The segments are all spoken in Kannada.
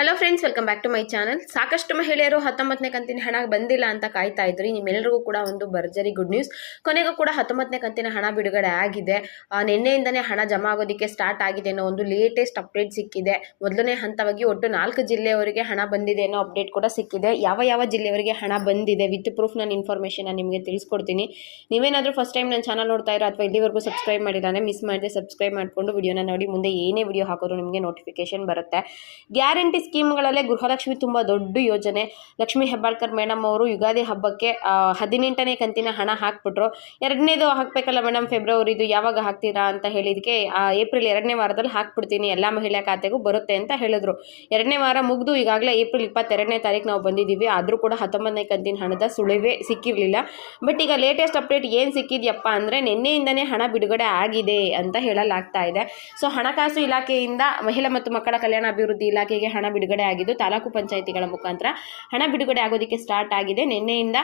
Hello friends, welcome back to my channel. ಸಾಕಷ್ಟು ಮಹಿಳೆಯರು 19ನೇ ಕಂತಿನ ಹಣ ಬಂದಿಲ್ಲ ಅಂತ ಕಾಯ್ತಾ ಇದ್ರಿ. ನಿಮ್ಮೆಲ್ಲರಿಗೂ ಕೂಡ ಒಂದು ಭರ್ಜರಿ ಗುಡ್ ನ್ಯೂಸ್. ಕೊನೆಗೂ ಕೂಡ 19ನೇ ಕಂತಿನ ಹಣ ಬಿಡುಗಡೆ ಆಗಿದೆ. ನಿನ್ನೆಯಿಂದನೇ ಹಣ ಜಮಾ ಆಗೋದಕ್ಕೆ ಸ್ಟಾರ್ಟ್ ಆಗಿದೆ ಅನ್ನೋ ಒಂದು ಲೇಟೆಸ್ಟ್ ಅಪ್ಡೇಟ್ ಸಿಕ್ಕಿದೆ. ಮೊದಲನೇ ಹಂತವಾಗಿ ಒಟ್ಟು 4 ಜಿಲ್ಲೆಯವರಿಗೆ ಹಣ ಬಂದಿದೆ ಅನ್ನೋ ಅಪ್ಡೇಟ್ ಕೂಡ ಸಿಕ್ಕಿದೆ. ಯಾವ ಜಿಲ್ಲೆಯವರಿಗೆ ಹಣ ಬಂದಿದೆ ವಿತ್ ಪ್ರೂಫ್ ನಾನು ಇನ್ಫಾರ್ಮೇಷನ್ ನಿಮಗೆ ತಿಳಿಸ್ಕೊಡ್ತೀನಿ. ನೀವೇನಾದರೂ ಫಸ್ಟ್ ಟೈಮ್ ನನ್ನ ಚಾನಲ್ ನೋಡ್ತಾ ಇರೋ ಅಥವಾ ಇಲ್ಲಿವರೆಗೂ ಸಬ್ಸ್ಕ್ರೈಬ್ ಮಾಡಿಲ್ಲ ಮಿಸ್ ಮಾಡಿದೆ ಸಬ್ಸ್ಕ್ರೈಬ್ ಮಾಡಿಕೊಂಡು ವಿಡಿಯೋನ ನೋಡಿ. ಮುಂದೆ ಏನೇ ವಿಡಿಯೋ ಹಾಕೋದು ನಿಮಗೆ ನೋಟಿಫಿಕೇಶನ್ ಬರುತ್ತೆ. ಗ್ಯಾರಂಟಿ ಸ್ಕೀಮ್ಗಳಲ್ಲೇ ಗೃಹಲಕ್ಷ್ಮಿ ತುಂಬ ದೊಡ್ಡ ಯೋಜನೆ. ಲಕ್ಷ್ಮೀ ಹೆಬ್ಬಾಳ್ಕರ್ ಮೇಡಮ್ ಅವರು ಯುಗಾದಿ ಹಬ್ಬಕ್ಕೆ 18ನೇ ಕಂತಿನ ಹಣ ಹಾಕ್ಬಿಟ್ರು. 2ನೇದು ಹಾಕಬೇಕಲ್ಲ ಮೇಡಮ್, ಫೆಬ್ರವರಿದು ಯಾವಾಗ ಹಾಕ್ತೀರಾ ಅಂತ ಹೇಳಿದಕ್ಕೆ ಏಪ್ರಿಲ್ 2ನೇ ವಾರದಲ್ಲಿ ಹಾಕ್ಬಿಡ್ತೀನಿ, ಎಲ್ಲ ಮಹಿಳಾ ಖಾತೆಗೂ ಬರುತ್ತೆ ಅಂತ ಹೇಳಿದ್ರು. 2ನೇ ವಾರ ಮುಗಿದು ಈಗಾಗಲೇ ಏಪ್ರಿಲ್ 22ನೇ ತಾರೀಕು ನಾವು ಬಂದಿದ್ದೀವಿ. ಆದರೂ ಕೂಡ 19ನೇ ಕಂತಿನ ಹಣದ ಸುಳಿವೇ ಸಿಕ್ಕಿರಲಿಲ್ಲ. ಬಟ್ ಈಗ ಲೇಟೆಸ್ಟ್ ಅಪ್ಡೇಟ್ ಏನು ಸಿಕ್ಕಿದೆಯಪ್ಪ ಅಂದರೆ ನಿನ್ನೆಯಿಂದನೇ ಹಣ ಬಿಡುಗಡೆ ಆಗಿದೆ ಅಂತ ಹೇಳಲಾಗ್ತಾ ಇದೆ. ಸೊ ಹಣಕಾಸು ಇಲಾಖೆಯಿಂದ ಮಹಿಳಾ ಮತ್ತು ಮಕ್ಕಳ ಕಲ್ಯಾಣ ಅಭಿವೃದ್ಧಿ ಇಲಾಖೆಗೆ ಹಣ ಬಿಡುಗಡೆ ಆಗಿದ್ದು ತಾಲೂಕು ಪಂಚಾಯಿತಿಗಳ ಮುಖಾಂತರ ಹಣ ಬಿಡುಗಡೆ ಆಗೋದಕ್ಕೆ ಸ್ಟಾರ್ಟ್ ಆಗಿದೆ. ನಿನ್ನೆಯಿಂದ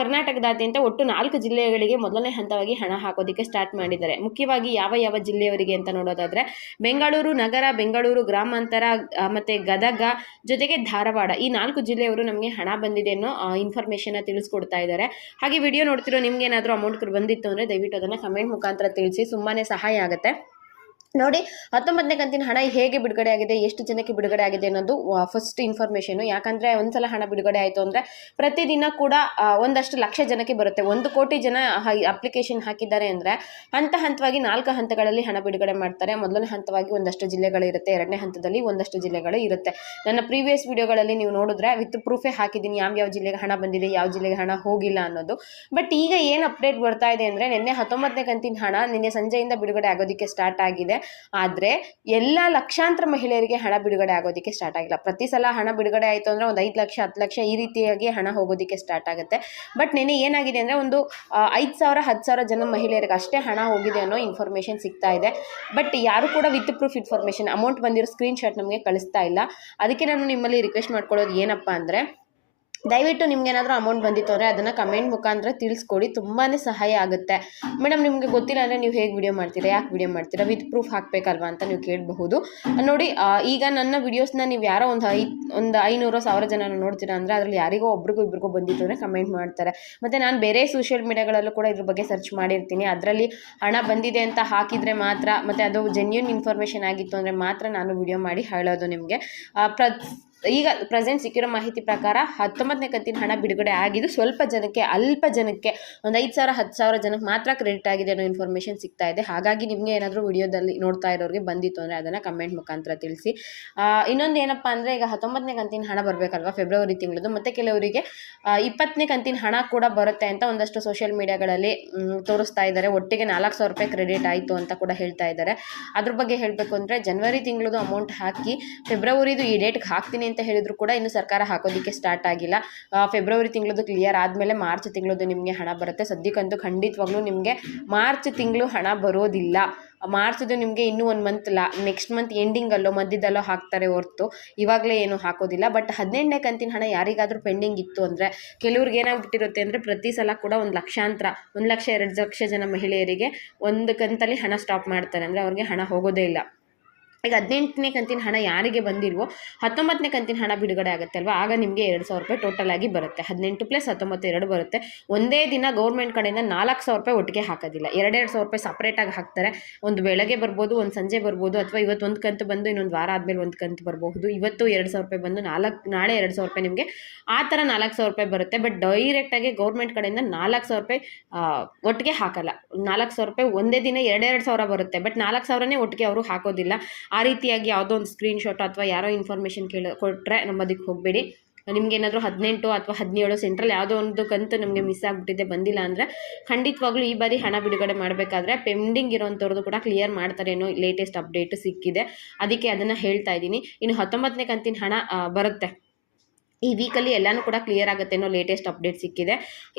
ಕರ್ನಾಟಕದಾದ್ಯಂತ ಒಟ್ಟು 4 ಜಿಲ್ಲೆಗಳಿಗೆ ಮೊದಲನೇ ಹಂತವಾಗಿ ಹಣ ಹಾಕೋದಕ್ಕೆ ಸ್ಟಾರ್ಟ್ ಮಾಡಿದ್ದಾರೆ. ಮುಖ್ಯವಾಗಿ ಯಾವ ಜಿಲ್ಲೆಯವರಿಗೆ ಅಂತ ನೋಡೋದಾದ್ರೆ ಬೆಂಗಳೂರು ನಗರ, ಬೆಂಗಳೂರು ಗ್ರಾಮಾಂತರ ಮತ್ತು ಗದಗ ಜೊತೆಗೆ ಧಾರವಾಡ, ಈ 4 ಜಿಲ್ಲೆಯವರು ನಮಗೆ ಹಣ ಬಂದಿದೆ ಅನ್ನೋ ಇನ್ಫಾರ್ಮೇಷನ್ ತಿಳಿಸ್ಕೊಡ್ತಾ ಇದ್ದಾರೆ. ಹಾಗೆ ವಿಡಿಯೋ ನೋಡ್ತಿರೋ ನಿಮ್ಗೆ ಏನಾದರೂ ಅಮೌಂಟ್ ಬಂದಿತ್ತು ಅಂದರೆ ದಯವಿಟ್ಟು ಅದನ್ನು ಕಮೆಂಟ್ ಮುಖಾಂತರ ತಿಳಿಸಿ, ತುಂಬಾ ಸಹಾಯ ಆಗುತ್ತೆ. ನೋಡಿ, 19ನೇ ಕಂತಿನ ಹಣ ಹೇಗೆ ಬಿಡುಗಡೆ ಆಗಿದೆ, ಎಷ್ಟು ಜನಕ್ಕೆ ಬಿಡುಗಡೆ ಆಗಿದೆ ಅನ್ನೋದು ಫಸ್ಟ್ ಇನ್ಫಾರ್ಮೇಷನು. ಯಾಕಂದರೆ ಒಂದ್ಸಲ ಹಣ ಬಿಡುಗಡೆ ಆಯಿತು ಅಂದರೆ ಪ್ರತಿದಿನ ಕೂಡ ಒಂದಷ್ಟು ಲಕ್ಷ ಜನಕ್ಕೆ ಬರುತ್ತೆ. 1 ಕೋಟಿ ಜನ ಅಪ್ಲಿಕೇಶನ್ ಹಾಕಿದ್ದಾರೆ ಅಂದರೆ ಹಂತವಾಗಿ 4 ಹಂತಗಳಲ್ಲಿ ಹಣ ಬಿಡುಗಡೆ ಮಾಡ್ತಾರೆ. ಮೊದಲನೇ ಹಂತವಾಗಿ ಒಂದಷ್ಟು ಜಿಲ್ಲೆಗಳಿರುತ್ತೆ, 2ನೇ ಹಂತದಲ್ಲಿ ಒಂದಷ್ಟು ಜಿಲ್ಲೆಗಳು ಇರುತ್ತೆ. ನನ್ನ ಪ್ರೀವಿಯಸ್ ವಿಡಿಯೋಗಳಲ್ಲಿ ನೀವು ನೋಡಿದ್ರೆ ವಿತ್ ಪ್ರೂಫೇ ಹಾಕಿದ್ದೀನಿ ಯಾವ ಜಿಲ್ಲೆಗೆ ಹಣ ಬಂದಿದೆ, ಯಾವ ಜಿಲ್ಲೆಗೆ ಹಣ ಹೋಗಿಲ್ಲ ಅನ್ನೋದು. ಬಟ್ ಈಗ ಏನು ಅಪ್ಡೇಟ್ ಬರ್ತಾ ಇದೆ ಅಂದರೆ ನಿನ್ನೆ 19ನೇ ಕಂತಿನ ಹಣ ನಿನ್ನೆ ಸಂಜೆಯಿಂದ ಬಿಡುಗಡೆ ಆಗೋದಕ್ಕೆ ಸ್ಟಾರ್ಟ್ ಆಗಿದೆ. ಆದರೆ ಎಲ್ಲ ಲಕ್ಷಾಂತರ ಮಹಿಳೆಯರಿಗೆ ಹಣ ಬಿಡುಗಡೆ ಆಗೋದಕ್ಕೆ ಸ್ಟಾರ್ಟ್ ಆಗಿಲ್ಲ. ಪ್ರತಿ ಸಲ ಹಣ ಬಿಡುಗಡೆ ಆಯಿತು ಅಂದರೆ ಒಂದು 5 ಲಕ್ಷ 10 ಲಕ್ಷ ಈ ರೀತಿಯಾಗಿ ಹಣ ಹೋಗೋದಕ್ಕೆ ಸ್ಟಾರ್ಟ್ ಆಗುತ್ತೆ. ಬಟ್ ನಿನ್ನೆ ಏನಾಗಿದೆ ಅಂದರೆ ಒಂದು 5,000 10,000 ಜನ ಮಹಿಳೆಯರಿಗೆ ಅಷ್ಟೇ ಹಣ ಹೋಗಿದೆ ಅನ್ನೋ ಇನ್ಫಾರ್ಮೇಷನ್ ಸಿಗ್ತಾ ಇದೆ. ಬಟ್ ಯಾರು ಕೂಡ ವಿತ್ ಪ್ರೂಫ್ ಇನ್ಫಾರ್ಮೇಷನ್ ಅಮೌಂಟ್ ಬಂದಿರೋ ಸ್ಕ್ರೀನ್ಶಾಟ್ ನಮಗೆ ಕಳಿಸ್ತಾ ಇಲ್ಲ. ಅದಕ್ಕೆ ನಾನು ನಿಮ್ಮಲ್ಲಿ ರಿಕ್ವೆಸ್ಟ್ ಮಾಡ್ಕೊಳ್ಳೋದು ಏನಪ್ಪ ಅಂದರೆ ದಯವಿಟ್ಟು ನಿಮ್ಗೇನಾದರೂ ಅಮೌಂಟ್ ಬಂದಿತ್ತು ಅಂದರೆ ಅದನ್ನು ಕಮೆಂಟ್ ಮುಖಾಂತರ ತಿಳಿಸ್ಕೊಡಿ, ತುಂಬಾ ಸಹಾಯ ಆಗುತ್ತೆ. ಮೇಡಮ್ ನಿಮಗೆ ಗೊತ್ತಿಲ್ಲ ಅಂದರೆ ನೀವು ಹೇಗೆ ವಿಡಿಯೋ ಮಾಡ್ತೀರಾ, ಯಾಕೆ ವಿಡಿಯೋ ಮಾಡ್ತೀರಾ, ವಿತ್ ಪ್ರೂಫ್ ಹಾಕಬೇಕಲ್ವಾ ಅಂತ ನೀವು ಕೇಳಬಹುದು. ನೋಡಿ, ಈಗ ನನ್ನ ವಿಡಿಯೋಸ್ನ ನೀವು ಯಾರೋ ಒಂದು 500-1000 ಜನ ನೋಡ್ತೀರಾ ಅಂದರೆ ಅದರಲ್ಲಿ ಯಾರಿಗೋ ಇಬ್ಬರಿಗೂ ಬಂದಿತ್ತು ಅಂದರೆ ಕಮೆಂಟ್ ಮಾಡ್ತಾರೆ. ಮತ್ತು ನಾನು ಬೇರೆ ಸೋಷಿಯಲ್ ಮೀಡಿಯಾಗಳಲ್ಲೂ ಕೂಡ ಇದ್ರ ಬಗ್ಗೆ ಸರ್ಚ್ ಮಾಡಿರ್ತೀನಿ. ಅದರಲ್ಲಿ ಹಣ ಬಂದಿದೆ ಅಂತ ಹಾಕಿದರೆ ಮಾತ್ರ, ಮತ್ತು ಅದು ಜೆನ್ಯೂನ್ ಇನ್ಫಾರ್ಮೇಷನ್ ಆಗಿತ್ತು ಅಂದರೆ ಮಾತ್ರ ನಾನು ವಿಡಿಯೋ ಮಾಡಿ ಹೇಳೋದು ನಿಮಗೆ. ಈಗ ಪ್ರೆಸೆಂಟ್ ಸಿಕ್ಕಿರೋ ಮಾಹಿತಿ ಪ್ರಕಾರ 19ನೇ ಕಂತಿನ ಹಣ ಬಿಡುಗಡೆ ಆಗಿದ್ದು ಸ್ವಲ್ಪ ಜನಕ್ಕೆ, ಅಲ್ಪ ಜನಕ್ಕೆ, ಒಂದು 5,000 10,000 ಜನಕ್ಕೆ ಮಾತ್ರ ಕ್ರೆಡಿಟ್ ಆಗಿದೆ ಅನ್ನೋ ಇನ್ಫಾರ್ಮೇಷನ್ ಸಿಗ್ತಾ ಇದೆ. ಹಾಗಾಗಿ ನಿಮಗೆ ಏನಾದರೂ ವಿಡಿಯೋದಲ್ಲಿ ನೋಡ್ತಾ ಇರೋರಿಗೆ ಬಂದಿತ್ತು ಅಂದರೆ ಅದನ್ನು ಕಮೆಂಟ್ ಮುಖಾಂತರ ತಿಳಿಸಿ. ಇನ್ನೊಂದು ಏನಪ್ಪ ಅಂದರೆ ಈಗ 19ನೇ ಕಂತಿನ ಹಣ ಬರಬೇಕಲ್ವಾ ಫೆಬ್ರವರಿ ತಿಂಗಳದು, ಮತ್ತು ಕೆಲವರಿಗೆ 20ನೇ ಕಂತಿನ ಹಣ ಕೂಡ ಬರುತ್ತೆ ಅಂತ ಒಂದಷ್ಟು ಸೋಷಿಯಲ್ ಮೀಡಿಯಾಗಳಲ್ಲಿ ತೋರಿಸ್ತಾ ಇದ್ದಾರೆ. ಒಟ್ಟಿಗೆ 4,000 ರೂಪಾಯಿ ಕ್ರೆಡಿಟ್ ಆಯಿತು ಅಂತ ಕೂಡ ಹೇಳ್ತಾ ಇದ್ದಾರೆ. ಅದ್ರ ಬಗ್ಗೆ ಹೇಳಬೇಕು ಅಂದರೆ ಜನವರಿ ತಿಂಗಳದು ಅಮೌಂಟ್ ಹಾಕಿ ಫೆಬ್ರವರಿದು ಈ ಡೇಟ್ಗೆ ಹಾಕ್ತೀನಿ ಅಂತ ಹೇಳಿದ್ರು ಕೂಡ ಇನ್ನು ಸರ್ಕಾರ ಹಾಕೋದಕ್ಕೆ ಸ್ಟಾರ್ಟ್ ಆಗಿಲ್ಲ. ಫೆಬ್ರವರಿ ತಿಂಗಳದು ಕ್ಲಿಯರ್ ಆದಮೇಲೆ ಮಾರ್ಚ್ ತಿಂಗಳದು ನಿಮಗೆ ಹಣ ಬರುತ್ತೆ. ಸದ್ಯಕ್ಕಂತೂ ಖಂಡಿತವಾಗ್ಲೂ ನಿಮಗೆ ಮಾರ್ಚ್ ತಿಂಗಳು ಹಣ ಬರೋದಿಲ್ಲ. ಮಾರ್ಚ್ದು ನಿಮಗೆ ಇನ್ನೂ 1 ಮಂತ್ ನೆಕ್ಸ್ಟ್ ಮಂತ್ ಎಂಡಿಂಗಲ್ಲೋ ಮಧ್ಯದಲ್ಲೋ ಹಾಕ್ತಾರೆ ಹೊರತು ಇವಾಗಲೇ ಏನು ಹಾಕೋದಿಲ್ಲ. ಬಟ್ 18ನೇ ಕಂತಿನ ಹಣ ಯಾರಿಗಾದರೂ ಪೆಂಡಿಂಗ್ ಇತ್ತು ಅಂದರೆ ಕೆಲವ್ರಿಗೆ ಏನಾಗ್ಬಿಟ್ಟಿರುತ್ತೆ ಅಂದರೆ ಪ್ರತಿ ಸಲ ಕೂಡ 1 ಲಕ್ಷಾಂತರ 1 ಲಕ್ಷ 2 ಲಕ್ಷ ಜನ ಮಹಿಳೆಯರಿಗೆ ಒಂದು ಕಂತಲ್ಲಿ ಹಣ ಸ್ಟಾಪ್ ಮಾಡ್ತಾರೆ, ಅಂದರೆ ಅವ್ರಿಗೆ ಹಣ ಹೋಗೋದೇ ಇಲ್ಲ. ಈಗ 18ನೇ ಕಂತಿನ ಹಣ ಯಾರಿಗೆ ಬಂದಿಲ್ವೋ 19ನೇ ಕಂತಿನ ಹಣ ಬಿಡುಗಡೆ ಆಗುತ್ತೆ ಅಲ್ವಾ, ಆಗ ನಿಮಗೆ 2,000 ರೂಪಾಯಿ ಟೋಟಲ್ ಆಗಿ ಬರುತ್ತೆ. 18 + 19 2 ಬರುತ್ತೆ. ಒಂದೇ ದಿನ ಗೌರ್ಮೆಂಟ್ ಕಡೆಯಿಂದ 4,000 ರೂಪಾಯಿ ಒಟ್ಟಿಗೆ ಹಾಕೋದಿಲ್ಲ, 2,000 ರೂಪಾಯಿ ಸಪ್ರೇಟಾಗಿ ಹಾಕ್ತಾರೆ. ಒಂದು ಬೆಳಗ್ಗೆ ಬರ್ಬೋದು, ಒಂದು ಸಂಜೆ ಬರ್ಬೋದು, ಅಥವಾ ಇವತ್ತು ಒಂದು ಕಂತು ಬಂದು ಇನ್ನೊಂದು ವಾರ ಆದಮೇಲೆ ಒಂದು ಕಂತು ಬರಬಹುದು. ಇವತ್ತು 2,000 ರೂಪಾಯಿ ಬಂದು ನಾಳೆ 2,000 ರೂಪಾಯಿ ನಿಮಗೆ ಆ ಥರ 4,000 ರೂಪಾಯಿ ಬರುತ್ತೆ. ಬಟ್ ಡೈರೆಕ್ಟಾಗಿ ಗೌರ್ಮೆಂಟ್ ಕಡೆಯಿಂದ 4,000 ರೂಪಾಯಿ ಒಟ್ಟಿಗೆ ಹಾಕಲ್ಲ. 4,000 ರೂಪಾಯಿ ಒಂದೇ ದಿನ 2,000 ಬರುತ್ತೆ. ಬಟ್ 4,000ನೇ ಒಟ್ಟಿಗೆ ಅವರು ಹಾಕೋದಿಲ್ಲ. ಆ ರೀತಿಯಾಗಿ ಯಾವುದೋ ಒಂದು ಸ್ಕ್ರೀನ್ಶಾಟ್ ಅಥವಾ ಯಾರೋ ಇನ್ಫಾರ್ಮೇಷನ್ ಕೊಟ್ಟರೆ ನಂಬೋದಕ್ಕೆ ಹೋಗಬೇಡಿ. ನಿಮಗೇನಾದರೂ 18 ಅಥವಾ 17 ಸೆಂಟ್ರಲ್ ಯಾವುದೋ ಒಂದು ಕಂತು ನಮಗೆ ಮಿಸ್ ಆಗಿಬಿಟ್ಟಿದೆ, ಬಂದಿಲ್ಲ ಅಂದರೆ ಖಂಡಿತವಾಗ್ಲೂ ಈ ಬಾರಿ ಹಣ ಬಿಡುಗಡೆ ಮಾಡಬೇಕಾದ್ರೆ ಪೆಂಡಿಂಗ್ ಇರೋವಂಥವ್ರದ್ದು ಕೂಡ ಕ್ಲಿಯರ್ ಮಾಡ್ತಾರೆ ಅನ್ನೋ ಲೇಟೆಸ್ಟ್ ಅಪ್ಡೇಟ್ ಸಿಕ್ಕಿದೆ. ಅದಕ್ಕೆ ಅದನ್ನು ಹೇಳ್ತಾ ಇದ್ದೀನಿ. ಇನ್ನು 19ನೇ ಕಂತಿನ ಹಣ ಬರುತ್ತೆ ಈ ವೀಕಲ್ಲಿ, ಎಲ್ಲನೂ ಕೂಡ ಕ್ಲಿಯರ್ ಆಗುತ್ತೆ ಅನ್ನೋ ಲೇಟೆಸ್ಟ್ ಅಪ್ಡೇಟ್ ಸಿಕ್ಕಿದೆ.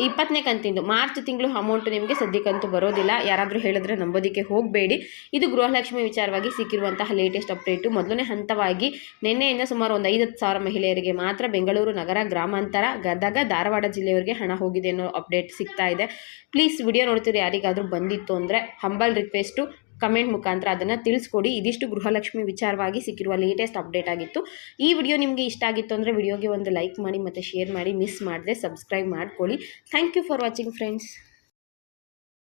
20ನೇ ಕಂತಿಂದು ಮಾರ್ಚ್ ತಿಂಗಳು ಅಮೌಂಟ್ ನಿಮಗೆ ಸದ್ಯಕ್ಕಂತೂ ಬರೋದಿಲ್ಲ. ಯಾರಾದರೂ ಹೇಳಿದ್ರೆ ನಂಬೋದಕ್ಕೆ ಹೋಗಬೇಡಿ. ಇದು ಗೃಹಲಕ್ಷ್ಮಿ ವಿಚಾರವಾಗಿ ಸಿಕ್ಕಿರುವಂತಹ ಲೇಟೆಸ್ಟ್ ಅಪ್ಡೇಟು. ಮೊದಲನೇ ಹಂತವಾಗಿ ನಿನ್ನೆಯಿಂದ ಸುಮಾರು ಒಂದು 5,000 ಮಹಿಳೆಯರಿಗೆ ಮಾತ್ರ ಬೆಂಗಳೂರು ನಗರ, ಗ್ರಾಮಾಂತರ, ಗದಗ, ಧಾರವಾಡ ಜಿಲ್ಲೆಯವರಿಗೆ ಹಣ ಹೋಗಿದೆ ಅನ್ನೋ ಅಪ್ಡೇಟ್ ಸಿಗ್ತಾ ಇದೆ. ಪ್ಲೀಸ್ ವಿಡಿಯೋ ನೋಡ್ತೀರಿ ಯಾರಿಗಾದರೂ ಬಂದಿತ್ತು ಅಂದರೆ ಹಂಬಲ್ ರಿಕ್ವೆಸ್ಟು ಕಮೆಂಟ್ ಮುಖಾಂತರ ಅದನ್ನು ತಿಳಿಸ್ಕೊಡಿ. ಇದಿಷ್ಟು ಗೃಹಲಕ್ಷ್ಮಿ ವಿಚಾರವಾಗಿ ಸಿಕ್ಕಿರುವ ಲೇಟೆಸ್ಟ್ ಅಪ್ಡೇಟ್ ಆಗಿತ್ತು. ಈ ವಿಡಿಯೋ ನಿಮಗೆ ಇಷ್ಟ ಆಗಿತ್ತು ಅಂದರೆ ವಿಡಿಯೋಗೆ ಒಂದು ಲೈಕ್ ಮಾಡಿ ಮತ್ತು ಶೇರ್ ಮಾಡಿ. ಮಿಸ್ ಮಾಡದೆ ಸಬ್ಸ್ಕ್ರೈಬ್ ಮಾಡ್ಕೊಳ್ಳಿ. Thank you for watching friends.